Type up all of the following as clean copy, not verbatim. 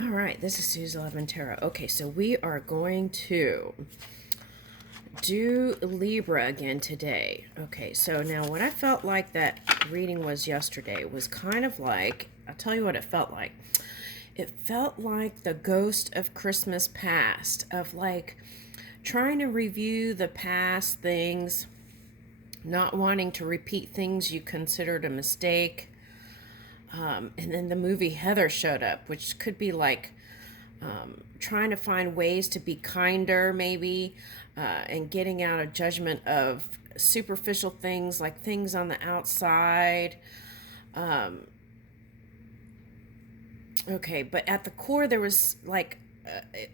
All right, this is Susan 11 Tarot. Okay, so we are going to do Libra again today. Okay, so now what I felt like that reading was yesterday was kind of like, I'll tell you what it felt like. It felt like the ghost of Christmas past, of like trying to review the past things, not wanting to repeat things you considered a mistake. And then the movie Heather showed up, which could be like trying to find ways to be kinder, maybe, and getting out of judgment of superficial things like things on the outside. Okay, but at the core, there was like,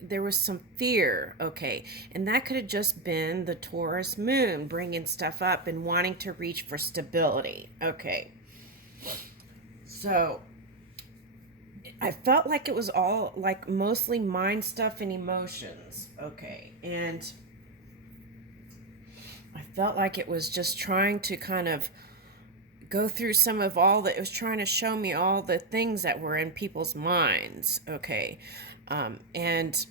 there was some fear, okay, and that could have just been the Taurus moon bringing stuff up and wanting to reach for stability. Okay, so I felt like it was all like mostly mind stuff and emotions. Okay. And I felt like it was just trying to kind of go through some of all that, it was trying to show me all the things that were in people's minds. Okay. And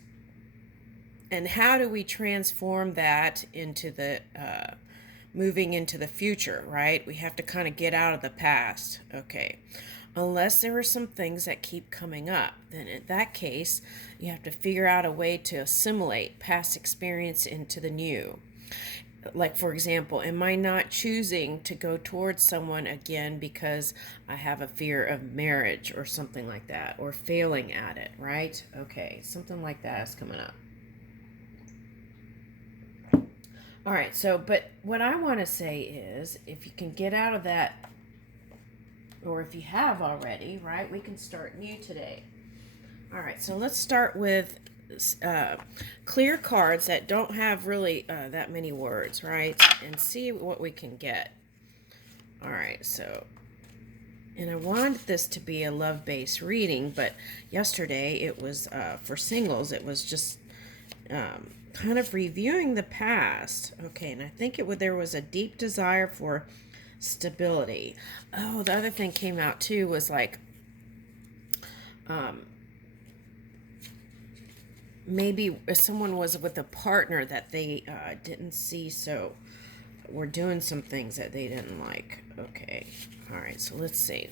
how do we transform that into the moving into the future, right? We have to kind of get out of the past. Okay. Unless there are some things that keep coming up, then in that case, you have to figure out a way to assimilate past experience into the new. Like, for example, am I not choosing to go towards someone again because I have a fear of marriage or something like that, or failing at it, right? Okay, something like that is coming up. All right, so, but what I want to say is if you can get out of that, or if you have already, right, we can start new today. All right, so let's start with clear cards that don't have really that many words, right? And see what we can get. All right, so, and I wanted this to be a love-based reading, but yesterday it was for singles. It was just kind of reviewing the past. Okay, and I think there was a deep desire for stability. Oh, the other thing came out too was like maybe if someone was with a partner that they didn't see, so were doing some things that they didn't like. Okay, all right, so let's see.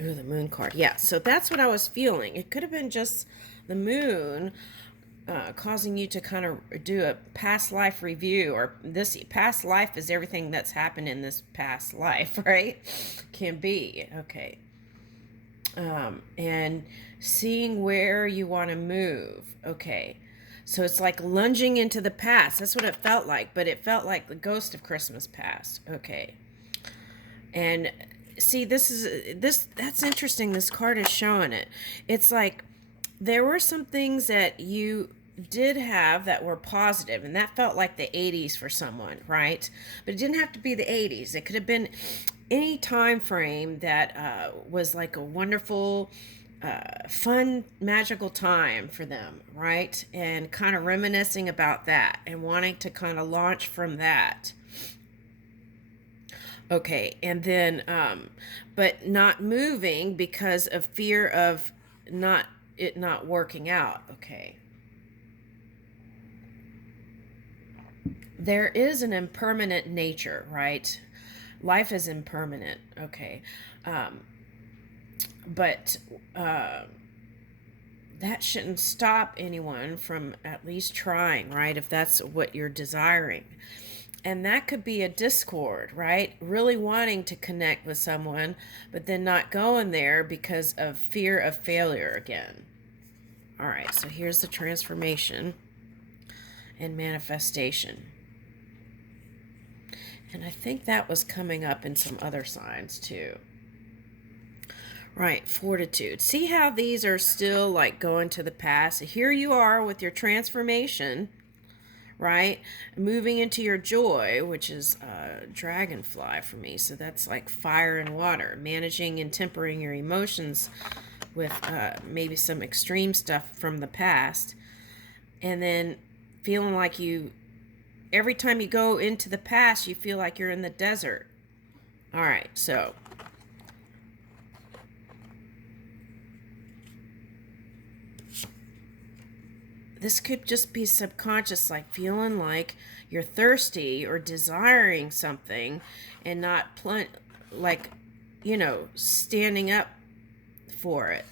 Ooh, the moon card. Yeah, so that's what I was feeling. It could have been just the moon causing you to kind of do a past life review, or this past life is everything that's happened in this past life, right? Can be. Okay. And seeing where you want to move. Okay. So it's like lunging into the past. That's what it felt like, but it felt like the ghost of Christmas past. Okay. And see, that's interesting. This card is showing it. It's like there were some things that you did have that were positive, and that felt like the 80s for someone, right? But it didn't have to be the 80s. It could have been any time frame that was like a wonderful, fun, magical time for them, right? And kind of reminiscing about that and wanting to kind of launch from that. Okay, and then, but not moving because of fear of not working out. Okay. There is an impermanent nature, right? Life is impermanent. Okay. Um, but that shouldn't stop anyone from at least trying, right? If that's what you're desiring. And that could be a discord, right? Really wanting to connect with someone, but then not going there because of fear of failure again. All right, so here's the transformation and manifestation. And I think that was coming up in some other signs too. Right, fortitude. See how these are still like going to the past? So here you are with your transformation, right? Moving into your joy, which is dragonfly for me. So that's like fire and water. Managing and tempering your emotions with maybe some extreme stuff from the past. And then feeling like every time you go into the past, you feel like you're in the desert. All right, so this could just be subconscious, like feeling like you're thirsty or desiring something and not like, standing up for it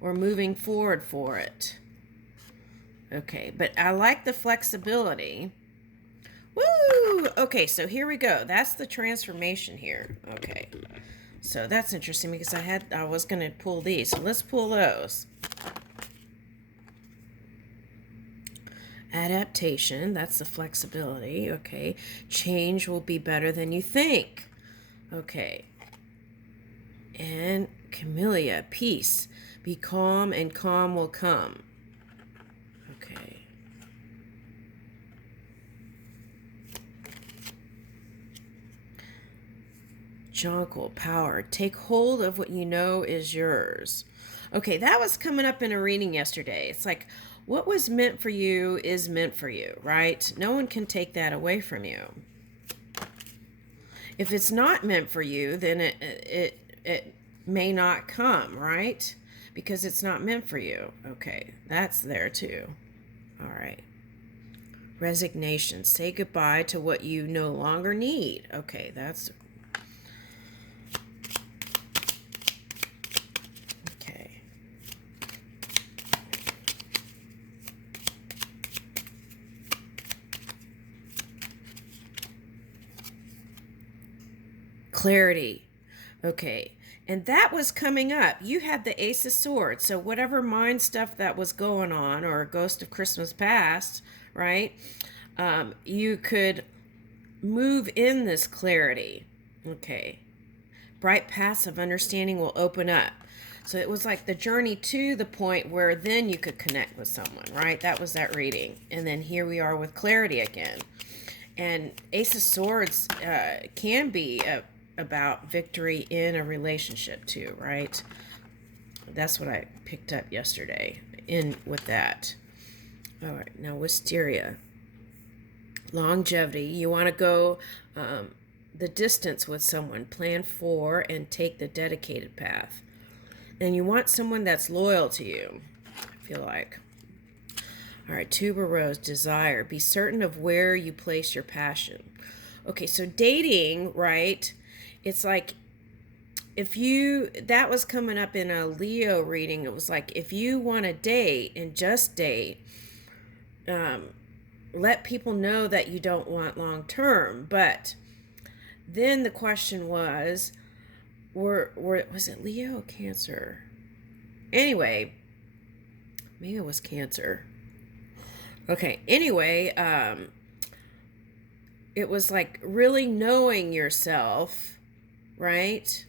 or moving forward for it. Okay, but I like the flexibility. Woo! Okay, so here we go. That's the transformation here. Okay. So that's interesting because I was going to pull these. So let's pull those. Adaptation, that's the flexibility. Okay. Change will be better than you think. Okay. And Camellia, peace. Be calm and calm will come. Okay. Jonquil, power. Take hold of what you know is yours. Okay, that was coming up in a reading yesterday. It's like, what was meant for you is meant for you, right? No one can take that away from you. If it's not meant for you, then it may not come, right? Because it's not meant for you. Okay, that's there too. All right. Resignation. Say goodbye to what you no longer need. Okay, that's... Okay. Clarity. Okay. And that was coming up. You had the Ace of Swords. So whatever mind stuff that was going on, or Ghost of Christmas Past, right? You could move in this clarity. Okay. Bright paths of understanding will open up. So it was like the journey to the point where then you could connect with someone, right? That was that reading. And then here we are with clarity again. And Ace of Swords can be about victory in a relationship too, right? That's what I picked up yesterday in with that. All right, now Wisteria. Longevity. You want to go the distance with someone. Plan for and take the dedicated path. And you want someone that's loyal to you, I feel like. All right, tuberose, desire. Be certain of where you place your passion. Okay, so dating, right? It's like that was coming up in a Leo reading. It was like, if you want to date and just date, let people know that you don't want long term. But then the question was it Leo or Cancer? Anyway, maybe it was Cancer. Okay, anyway, it was like really knowing yourself, right?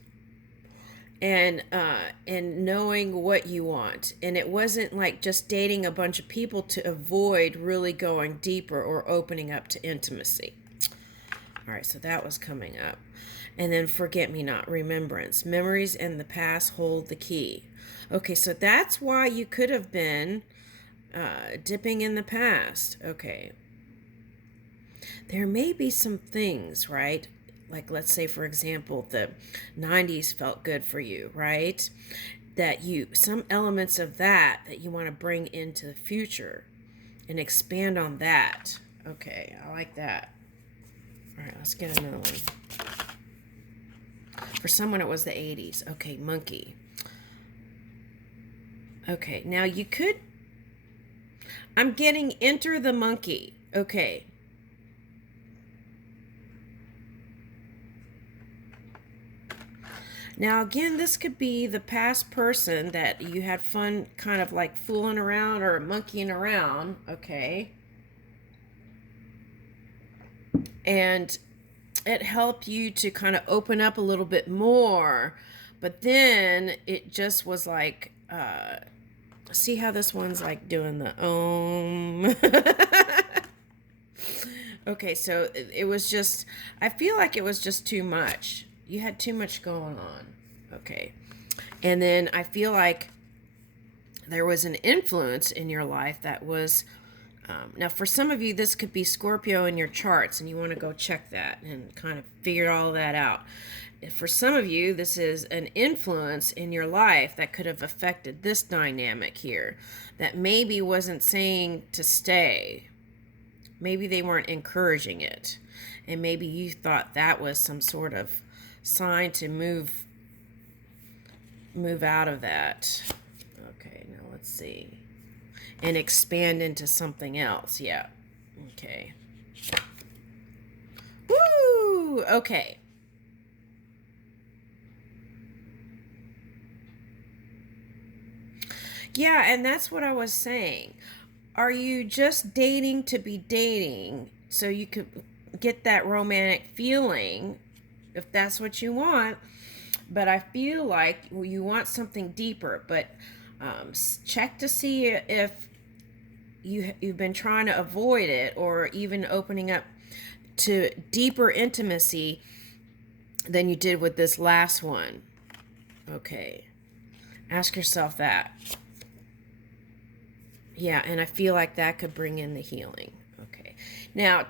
And knowing what you want. And it wasn't like just dating a bunch of people to avoid really going deeper or opening up to intimacy. All right, so that was coming up. And then forget-me-not, remembrance. Memories and the past hold the key. Okay, so that's why you could have been dipping in the past. Okay. There may be some things, right? Like, let's say, for example, the 90s felt good for you, right? That some elements of that you want to bring into the future and expand on that. Okay, I like that. All right, let's get another one. For someone, it was the 80s. Okay, monkey. Okay, now you could... I'm getting enter the monkey. Okay. Now, again, this could be the past person that you had fun kind of like fooling around or monkeying around. Okay. And it helped you to kind of open up a little bit more. But then it just was like... see how this one's like doing the Okay, so it was just, I feel like it was just too much. You had too much going on. Okay. And then I feel like there was an influence in your life that was, now for some of you, this could be Scorpio in your charts, and you want to go check that and kind of figure all that out. for some of you, this is an influence in your life that could have affected this dynamic here, that maybe wasn't saying to stay. Maybe they weren't encouraging it. And maybe you thought that was some sort of sign to move out of that. Okay, now let's see. And expand into something else. Yeah. Okay. Woo! Okay. Yeah, and that's what I was saying. Are you just dating to be dating so you could get that romantic feeling, if that's what you want? But I feel like you want something deeper. But check to see if you've been trying to avoid it, or even opening up to deeper intimacy than you did with this last one. Okay. Ask yourself that. Yeah, and I feel like that could bring in the healing. Okay. Now,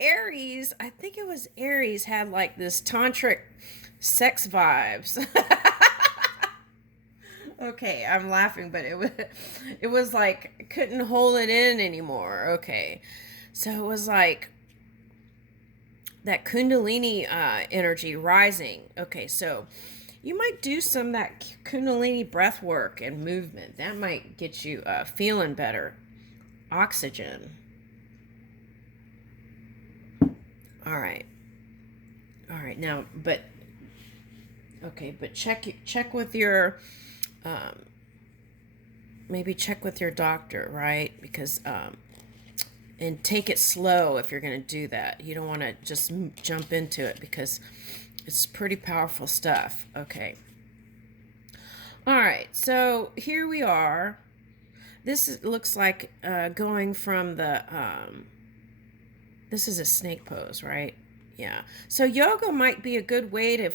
Aries, I think it was Aries, had like this tantric sex vibes. Okay, I'm laughing, but it was like couldn't hold it in anymore. Okay. So it was like that Kundalini energy rising. Okay, so you might do some of that Kundalini breath work and movement. That might get you feeling better. Oxygen. All right. All right. Now, but check with your maybe check with your doctor, right? Because and take it slow if you're going to do that. You don't want to just jump into it, because it's pretty powerful stuff. Okay. All right. So here we are. Looks like going from the, this is a snake pose, right? Yeah. So yoga might be a good way to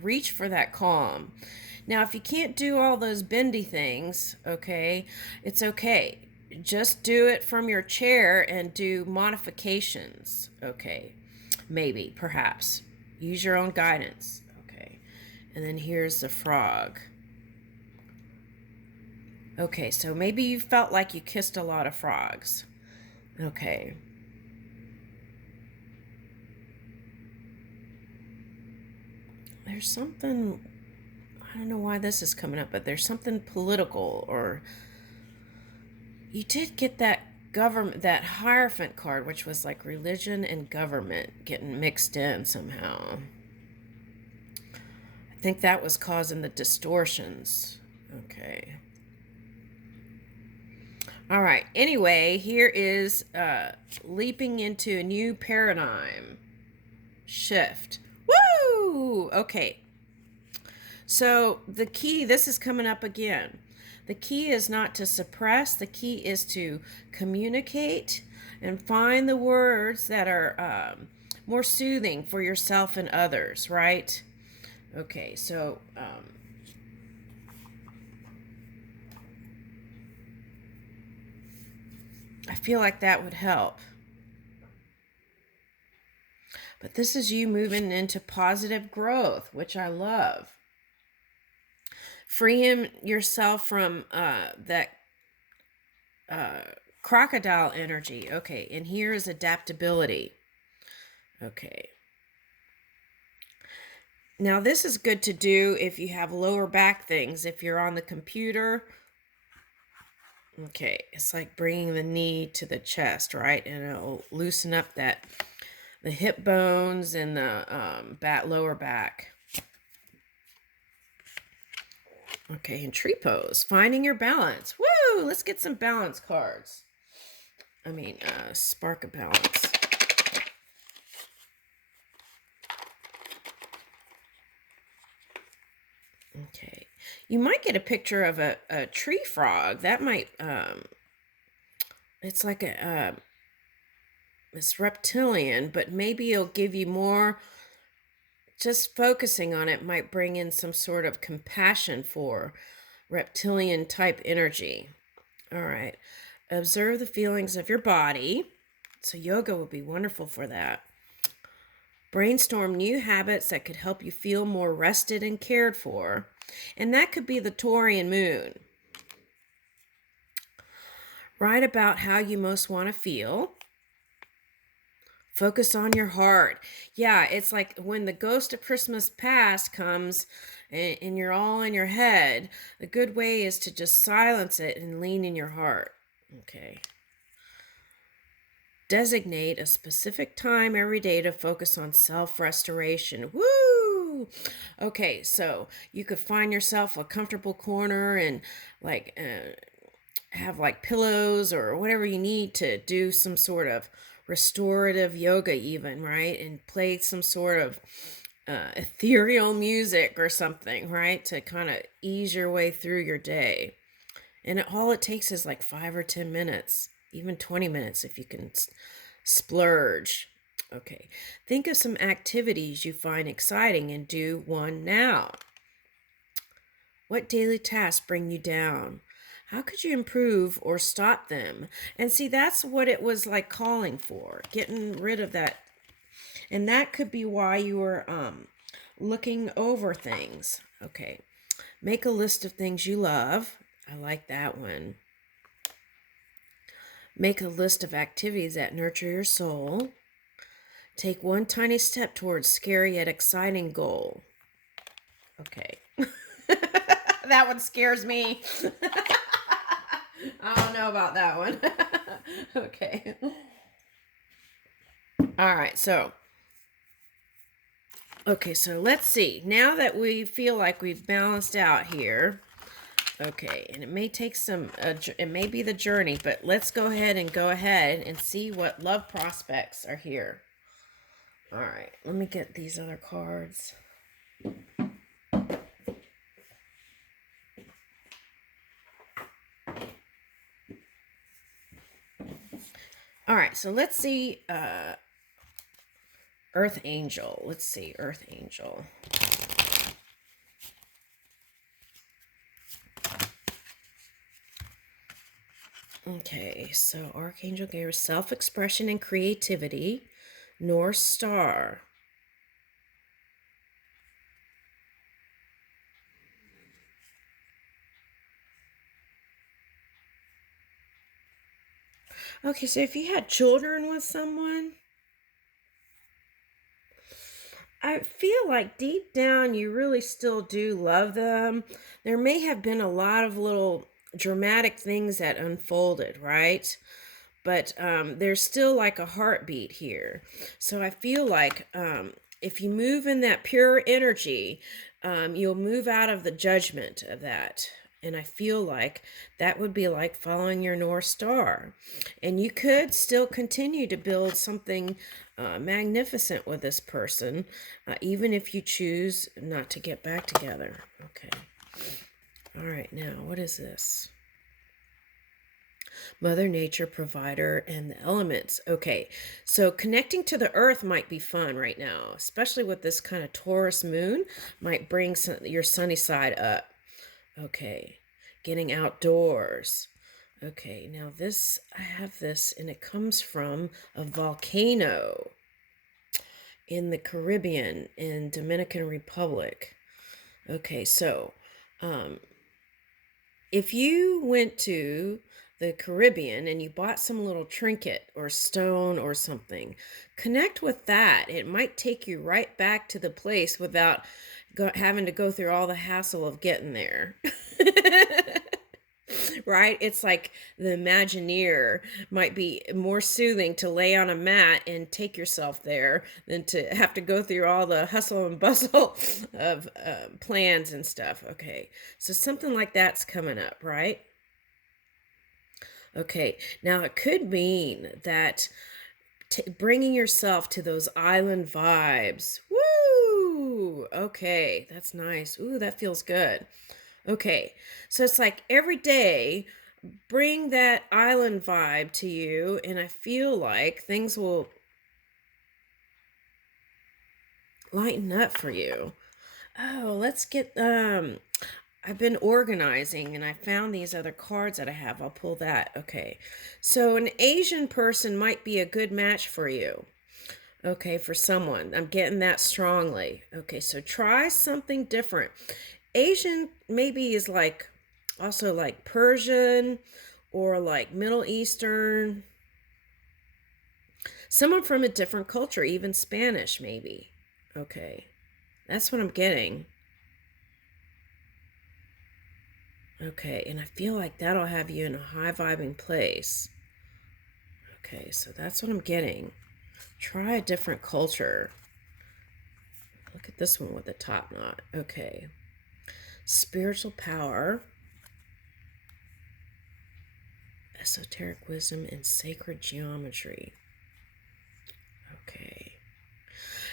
reach for that calm. Now, if you can't do all those bendy things, okay, it's okay. Just do it from your chair and do modifications, okay? Maybe, perhaps. Use your own guidance, okay? And then here's the frog. Okay, so maybe you felt like you kissed a lot of frogs. Okay. There's something, I don't know why this is coming up, but there's something political, or you did get that government, that Hierophant card, which was like religion and government getting mixed in somehow. I think that was causing the distortions. Okay. All right. Anyway, here is leaping into a new paradigm shift. Woo! Okay. So the key, this is coming up again. The key is not to suppress. The key is to communicate and find the words that are more soothing for yourself and others, right? Okay, so I feel like that would help. But this is you moving into positive growth, which I love. Freeing yourself from that crocodile energy. Okay, and here is adaptability. Okay. Now, this is good to do if you have lower back things, if you're on the computer. Okay, it's like bringing the knee to the chest, right? And it'll loosen up the hip bones and the lower back. Okay, and tree pose, finding your balance. Woo! Let's get some balance cards. I mean, spark of balance. Okay, you might get a picture of a tree frog. That might, it's like it's reptilian, but maybe it'll give you more. Just focusing on it might bring in some sort of compassion for reptilian type energy. All right. Observe the feelings of your body. So yoga would be wonderful for that. Brainstorm new habits that could help you feel more rested and cared for. And that could be the Taurian moon. Write about how you most want to feel. Focus on your heart. Yeah, it's like when the ghost of Christmas past comes and you're all in your head, the good way is to just silence it and lean in your heart. Okay. Designate a specific time every day to focus on self-restoration. Woo! Okay, so you could find yourself a comfortable corner and have like pillows or whatever you need to do some sort of restorative yoga even, right? And play some sort of ethereal music or something, right? To kind of ease your way through your day. And all it takes is like 5 or 10 minutes, even 20 minutes if you can splurge. Okay. Think of some activities you find exciting and do one now. What daily tasks bring you down? How could you improve or stop them? And see, that's what it was like calling for, getting rid of that. And that could be why you were looking over things. Okay. Make a list of things you love. I like that one. Make a list of activities that nurture your soul. Take one tiny step towards scary yet exciting goal. Okay. That one scares me. I don't know about that one. Okay. All right, so let's see. Now that we feel like we've balanced out here, okay, and it may take it may be the journey, but let's go ahead and see what love prospects are here. All right, let me get these other cards. All right, so let's see Earth Angel. Let's see Earth Angel. Okay, so Archangel gave us self-expression and creativity. North Star. Okay, so if you had children with someone, I feel like deep down you really still do love them. There may have been a lot of little dramatic things that unfolded, right? But there's still like a heartbeat here. So I feel like if you move in that pure energy, you'll move out of the judgment of that. And I feel like that would be like following your North Star. And you could still continue to build something magnificent with this person, even if you choose not to get back together. Okay. All right, now what is this? Mother Nature, provider, and the elements. Okay, so connecting to the earth might be fun right now, especially with this kind of Taurus moon, might bring your sunny side up. Okay, getting outdoors. Okay, now I have this, and it comes from a volcano in the Caribbean, in Dominican Republic. Okay, so if you went to the Caribbean and you bought some little trinket or stone or something, connect with that. It might take you right back to the place without having to go through all the hassle of getting there. Right? It's like the Imagineer might be more soothing to lay on a mat and take yourself there than to have to go through all the hustle and bustle of plans and stuff. Okay, so something like that's coming up, right? Okay, now it could mean that bringing yourself to those island vibes. Woo! Okay, that's nice. Ooh, that feels good. Okay, so it's like every day, bring that island vibe to you, and I feel like things will lighten up for you. Oh, let's get, I've been organizing and I found these other cards that I have. I'll pull that. Okay, so an Asian person might be a good match for you. Okay, for someone. I'm getting that strongly. Okay, so try something different. Asian maybe is like also like Persian or like Middle Eastern. Someone from a different culture, even Spanish maybe. Okay, that's what I'm getting. Okay, and I feel like that'll have you in a high vibing place. Okay, so that's what I'm getting. Try a different culture. Look at this one with the top knot. Okay. Spiritual power, esoteric wisdom, and sacred geometry. Okay.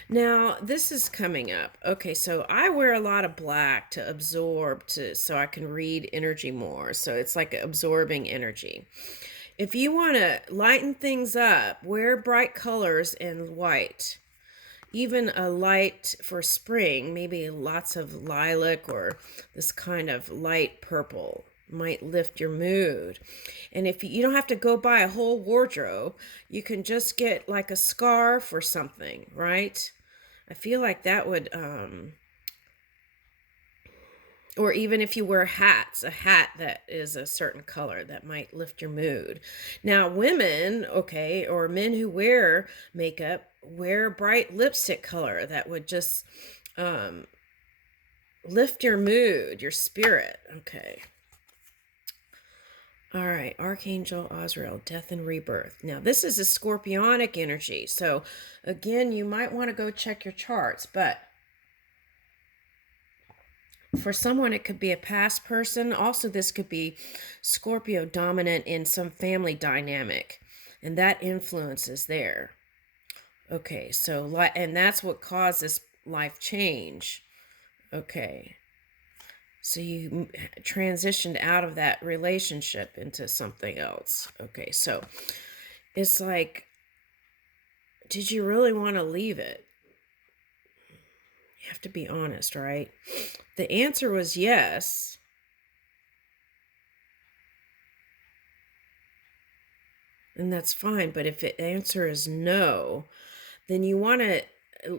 Now, this is coming up. Okay, so I wear a lot of black to absorb so I can read energy more. So it's like absorbing energy. If you want to lighten things up, wear bright colors and white. Even a light for spring, maybe lots of lilac or this kind of light purple might lift your mood. And if you don't have to go buy a whole wardrobe, you can just get like a scarf or something, right? I feel like that would or even if you wear hats, a hat that is a certain color that might lift your mood. Now, women, okay, or men who wear makeup, wear bright lipstick color that would just um, lift your mood, your spirit. Okay. All right, Archangel Azrael, death and rebirth. Now, this is a scorpionic energy. So, again, you might want to go check your charts, but for someone, it could be a past person. Also, this could be Scorpio dominant in some family dynamic, and that influence is there. Okay, so, and that's what caused this life change. Okay, so you transitioned out of that relationship into something else. Okay, so it's like, did you really want to leave it? You have to be honest, right? The answer was yes. And that's fine. But if the answer is no, then you want to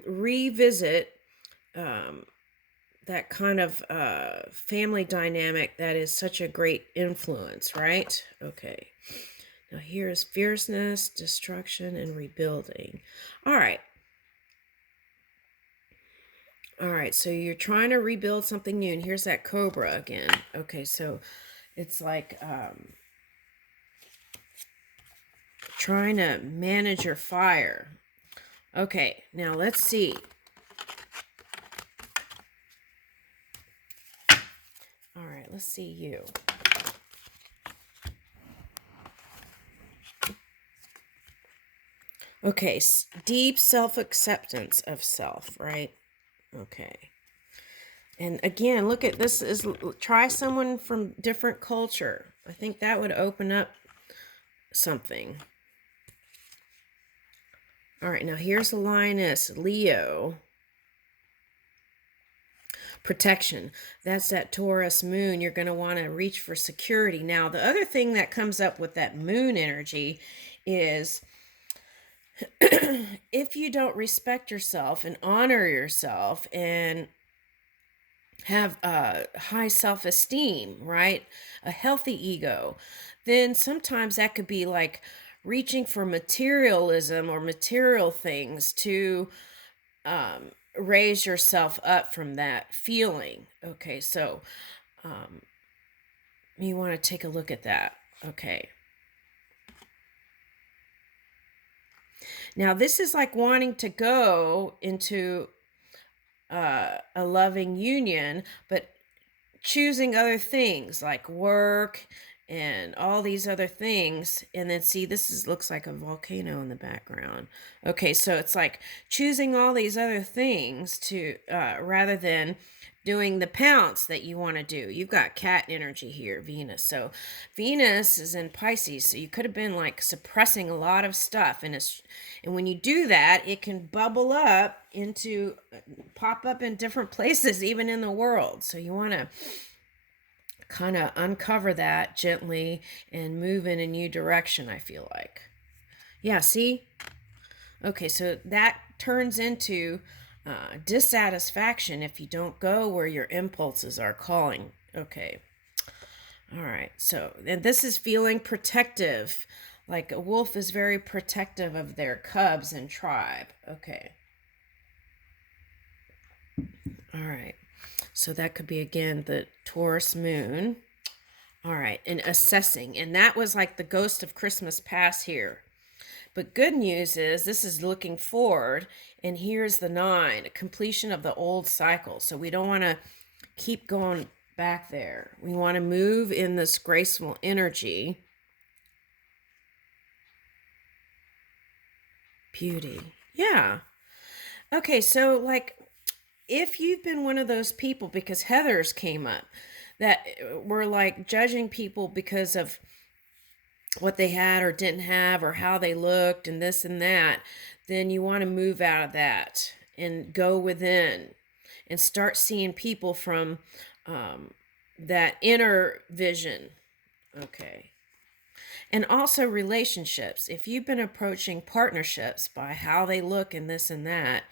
revisit that kind of family dynamic that is such a great influence, right? Okay. Now here is fierceness, destruction, and rebuilding. All right. All right. So you're trying to rebuild something new. And here's that cobra again. Okay. So it's like trying to manage your fire. Okay. Now let's see. All right, let's see you. Okay, deep self-acceptance of self, right? Okay. And again, look at this try someone from different culture. I think that would open up something. All right, now here's the lioness, Leo. Protection. That's that Taurus moon. You're going to want to reach for security. Now, the other thing that comes up with that moon energy is if you don't respect yourself and honor yourself and have high self-esteem, right? A healthy ego, then sometimes that could be like reaching for materialism or material things to raise yourself up from that feeling. Okay, so you want to take a look at that. Okay. Now, this is like wanting to go into a loving union, but choosing other things like work and all these other things. And then see, looks like a volcano in the background. Okay, so it's like choosing all these other things to rather than doing the pounce that you want to do. You've got cat energy here, Venus. So Venus is in Pisces, so you could have been like suppressing a lot of stuff, and when you do that, it can bubble up into pop up in different places, even in the world. So you want to kind of uncover that gently and move in a new direction, I feel like. Yeah, see? Okay, so that turns into dissatisfaction if you don't go where your impulses are calling. Okay. All right. So, and this is feeling protective. Like a wolf is very protective of their cubs and tribe. Okay. All right. So that could be again the Taurus moon. All right. And assessing. And that was like the ghost of Christmas past here. But good news is this is looking forward. And here's the 9, completion of the old cycle. So we don't want to keep going back there. We want to move in this graceful energy. Beauty. Yeah. Okay, so like if you've been one of those people, because Heather's came up, that were like judging people because of what they had or didn't have or how they looked and this and that, then you want to move out of that and go within and start seeing people from that inner vision. Okay. And also relationships. If you've been approaching partnerships by how they look and this and that,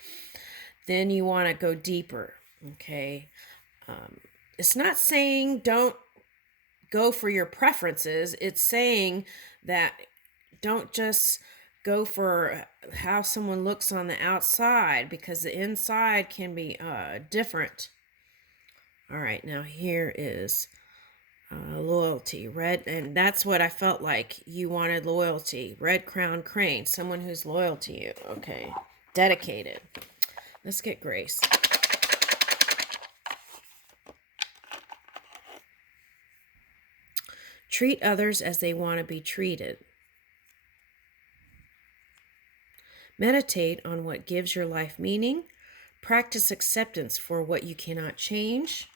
then you want to go deeper. Okay. It's not saying don't go for your preferences. It's saying that don't just go for how someone looks on the outside, because the inside can be different. All right, now here is loyalty, red, and that's what I felt like you wanted. Loyalty, red crown crane, someone who's loyal to you. Okay, dedicated. Let's get Grace. Treat others as they want to be treated. Meditate on what gives your life meaning. Practice acceptance for what you cannot change.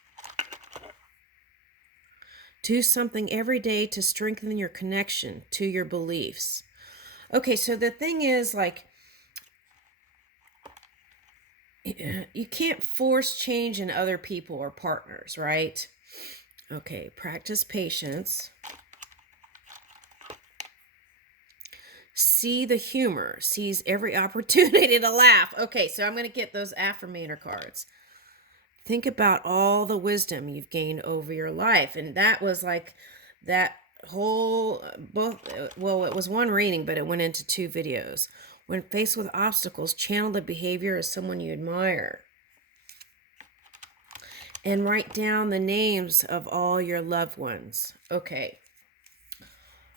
Do something every day to strengthen your connection to your beliefs. Okay, so the thing is, like, you can't force change in other people or partners, right? Okay, practice patience. See the humor, seize every opportunity to laugh. Okay, so I'm going to get those affirmator cards. Think about all the wisdom you've gained over your life. And that was like that whole, well, it was one reading, but it went into 2 videos. When faced with obstacles, channel the behavior as someone you admire. And write down the names of all your loved ones. Okay.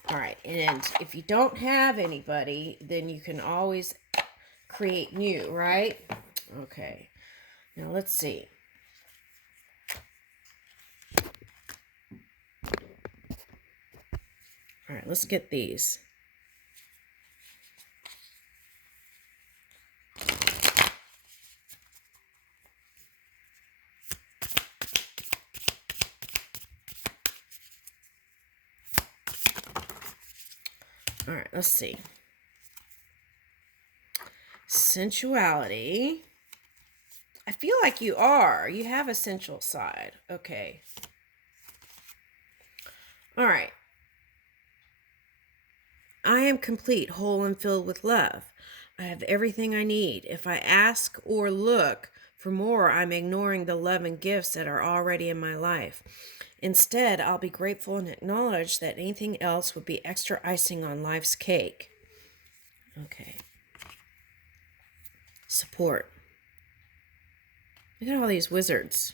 All right, and if you don't have anybody, then you can always create new, right? Okay, now let's see. All right, let's get these. All right, let's see. Sensuality. I feel like you are. You have a sensual side. Okay. All right. I am complete, whole, and filled with love. I have everything I need. If I ask or look for more, I'm ignoring the love and gifts that are already in my life. Instead, I'll be grateful and acknowledge that anything else would be extra icing on life's cake. Okay. Support. Look at all these wizards.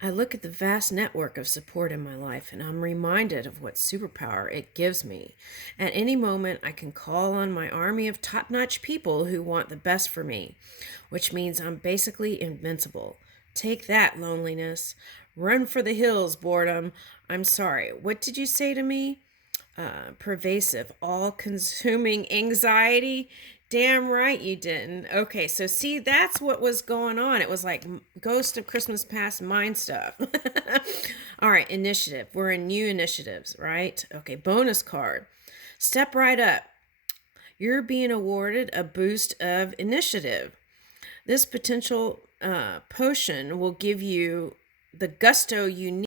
I look at the vast network of support in my life, and I'm reminded of what superpower it gives me. At any moment, I can call on my army of top-notch people who want the best for me, which means I'm basically invincible. Take that, loneliness. Run for the hills, boredom. I'm sorry. What did you say to me? Pervasive, all-consuming anxiety. Damn right you didn't. Okay, so see, that's what was going on. It was like Ghost of Christmas Past mind stuff. All right, initiative. We're in new initiatives, right? Okay, bonus card. Step right up. You're being awarded a boost of initiative. This potential potion will give you the gusto you need